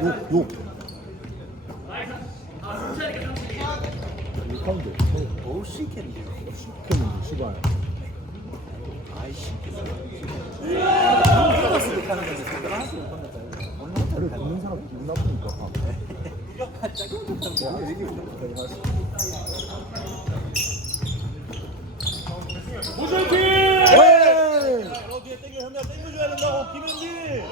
욕, 욕. 얘기 에이! 너 뒤에 땡겨 현대야 땡겨줘야 된다고 김현빈!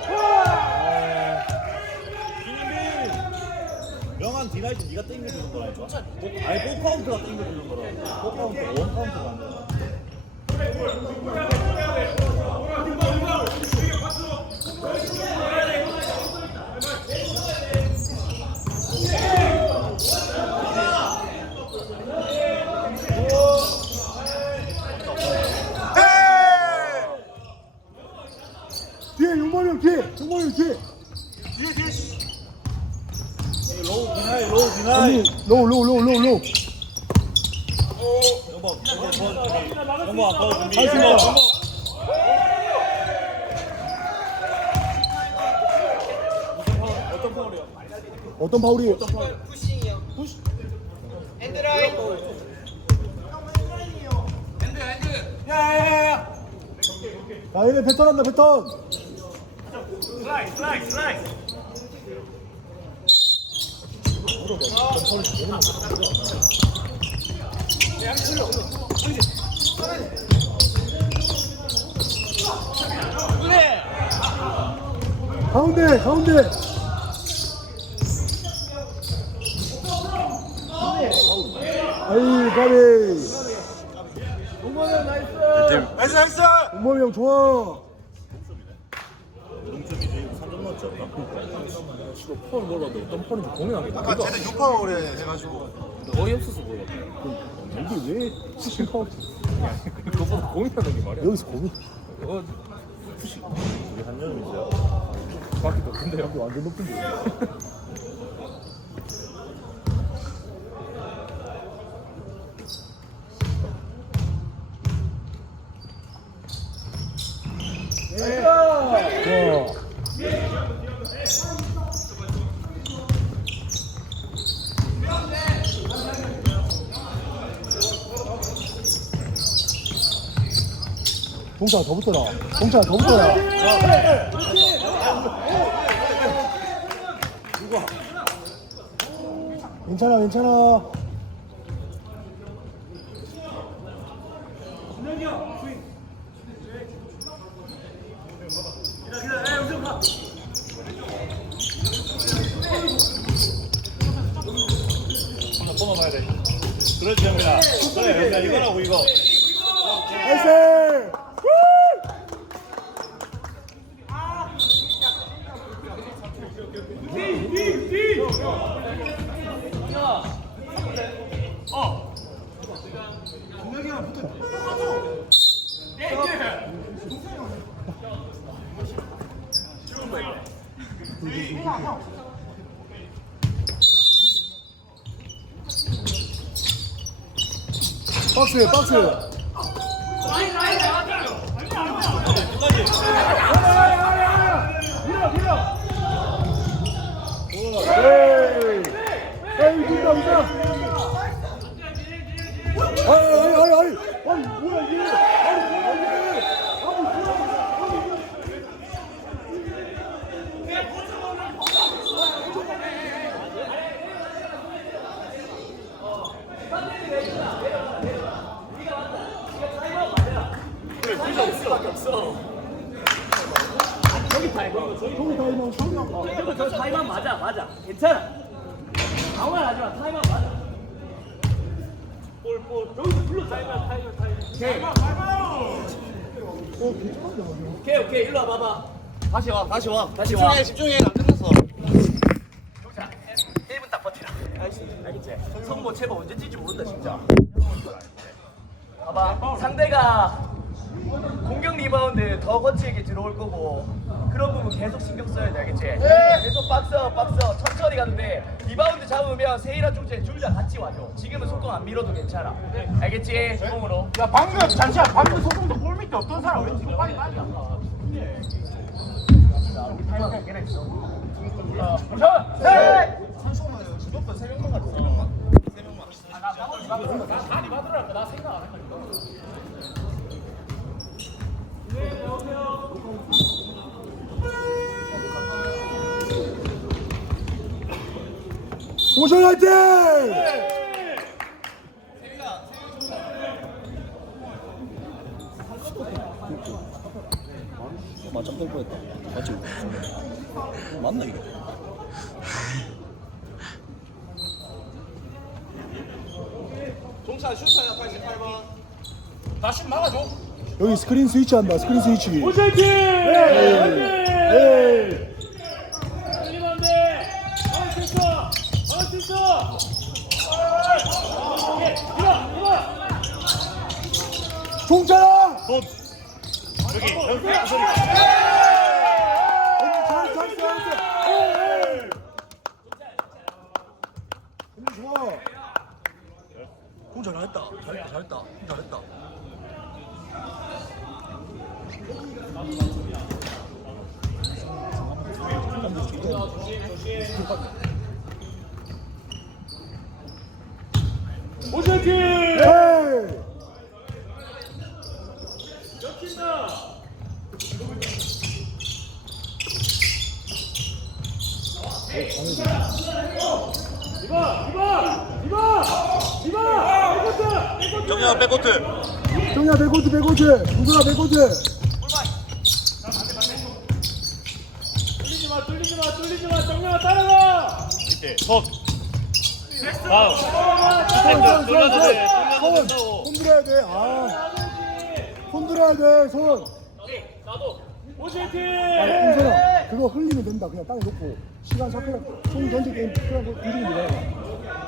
김현빈! 명한 디라이트 네가 땡겨주는 거라니까? 아니 4카운트가 땡겨주는 거라 4카운트 1카운트가 아니라 뒤에 용범이 형 뒤에! 형 뒤에! 로우 디나이 로우 디나이 로우, 로우, 로우, 로우, 로우. 영범 영범 아까워 준비 할수 있다. 영범 어떤 파울이야? 어떤 파울이에요? 자, 얘네 패턴 한다, 패턴! 가운데, 가운데! 아이, 가비! 나이스 나이스 용범이 형 좋아! 동점이지 3점 넣었지 않나? 폰을 몰라도 어떤 폰인지 공유하게 아까 쟤는 6파울에 해가지고 어이없어서 몰랐다 이게 왜 푸싱 파울? 그것보다 공유하는 게 말이야 여기서 고민. 어, 우리 한여름이죠 밖에 높은데요 여기 완전 높은데. 와. 동차 더 붙어라. 동차 더 붙어라. 괜찮아, 괜찮아. 한번 뽑아봐야 돼 그렇지 현빈아 그래 현빈아 이거라고 이거 나이스! 박스, 박스. 에이, 에이, 진짜. 아니, 아니, 아니, 아니, 아니, 뭐야 이게? 아니, 뭐야 이게? 아니, 뭐야, 아니. 저기 타이머. 저기 다 이만 상관. 저기 저 타이머 맞아 맞아. 괜찮아. 아무 말 하지 마. 타이머 맞아. 볼볼 여기서 불러 타이머 타이머 타이머. 오케이. 오케이 오케이 일로 와봐봐. 다시 와 다시 와 다시 와. 집중해 안 끝났어 자, 1분 딱 버티라. 알겠지? 알겠지? 성모 체버 언제 찔지 모른다 진짜. 봐봐, 상대가 공격 리바운드 더 거칠게 들어올 거고 그런 부분 계속 신경 써야 돼, 알겠지? 계속 박스 박스 천천히 가는데 리바운드 잡으면 세이랑 종재 둘다 같이 와줘 지금은 속공 안 밀어도 괜찮아 알겠지? 속공으로 야 방금 잠시만 방금 소금도 골 밑에 없던 사람 왜 지금 빨리 빨리 안 가? 타이머 꽤나 있어 자, 셋! 보션 화이팅! 맞짱 될 뻔했다. 맞지? 어, 맞나 이거? 동찬 슈터야 88번 여기 스크린 스위치 한다 스크린 스위치 에이 종찬아! 여기 여기 좋아 동찬 잘했다 잘했다 잘했다. 잘했다 에이! 정현아 백코트. 정이야 백코트 백코트! 누구야 백코트? 손, 손 들어야 돼. 아. 손 들어야 돼, 손. 아, 인선아, 그거 흘리면 된다. 그냥 땅에 놓고. 시간 삭히라. 손 던질 게임. 그냥 움직이면 돼.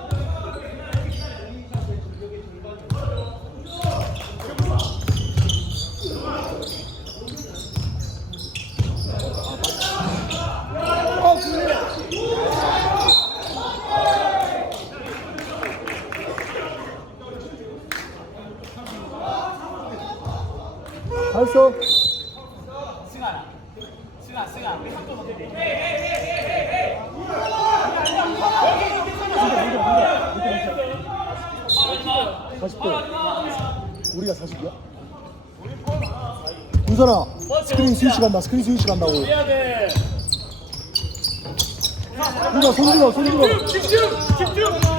잘했어. 승아라 승아 승아 우리 우리가 40이야? 윤선아 스크린 스위치 간다 스크린 스위치 간다고 누가 손 들어 손 들어. 상대가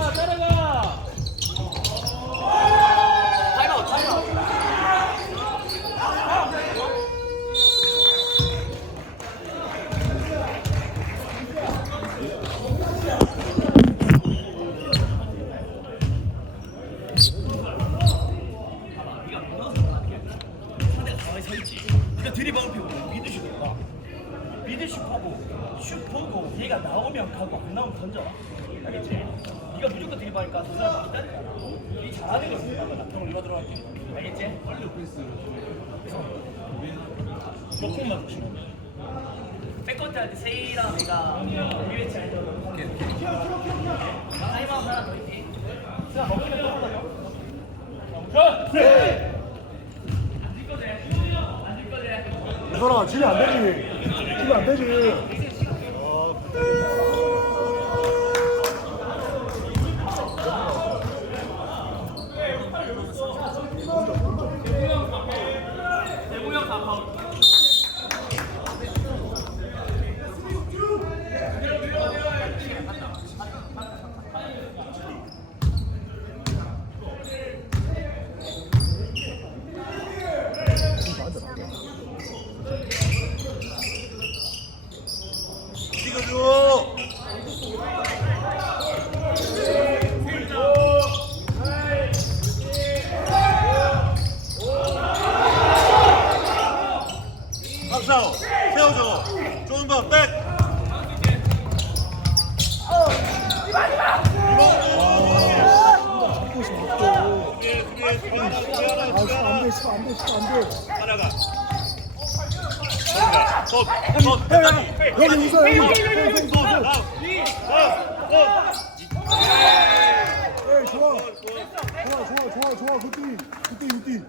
조금만 조심 백코트한테 세이랑 내가 리베치 해줘 오케이 오케이. 타임아웃 하나 더 있지? 자 먹으면 또 하나 윤선아 지면 안 되지. 지면 안 되지 찍어줘 박사오 세워줘 좋은 거백 아, 안돼 안돼 안돼 안돼 하나가 손, 여기, 손, 야, 야, 끝까지. 여기 웃어, 여기. 손, 여기 손, 웃어. 다음. 다음, 손. 에이, 좋아. 좋아, 좋아, 좋아, 좋아. 굿띠, 굿띠, 굿띠.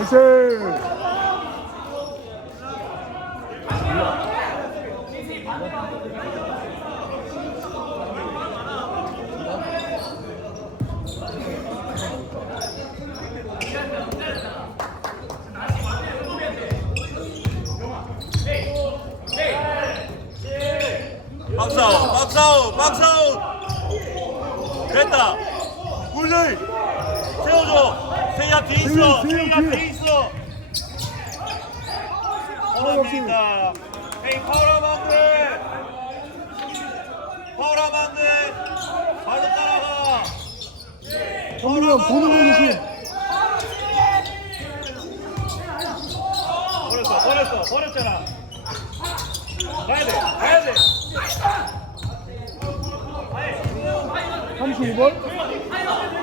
나이스. 박사우, 박사우. 됐다. 굴들 세워줘. 세야 뒤 있어. 세야 뒤 있어. 허락입니다. 에이 파울하면 안 돼. 파울하면 안 돼. 발로 따라가. 정민이 형 보는 거 조심. 버렸어, 버렸어, 버렸잖아. 가야 돼, 가야 돼. 35번?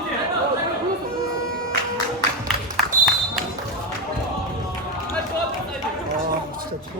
진짜.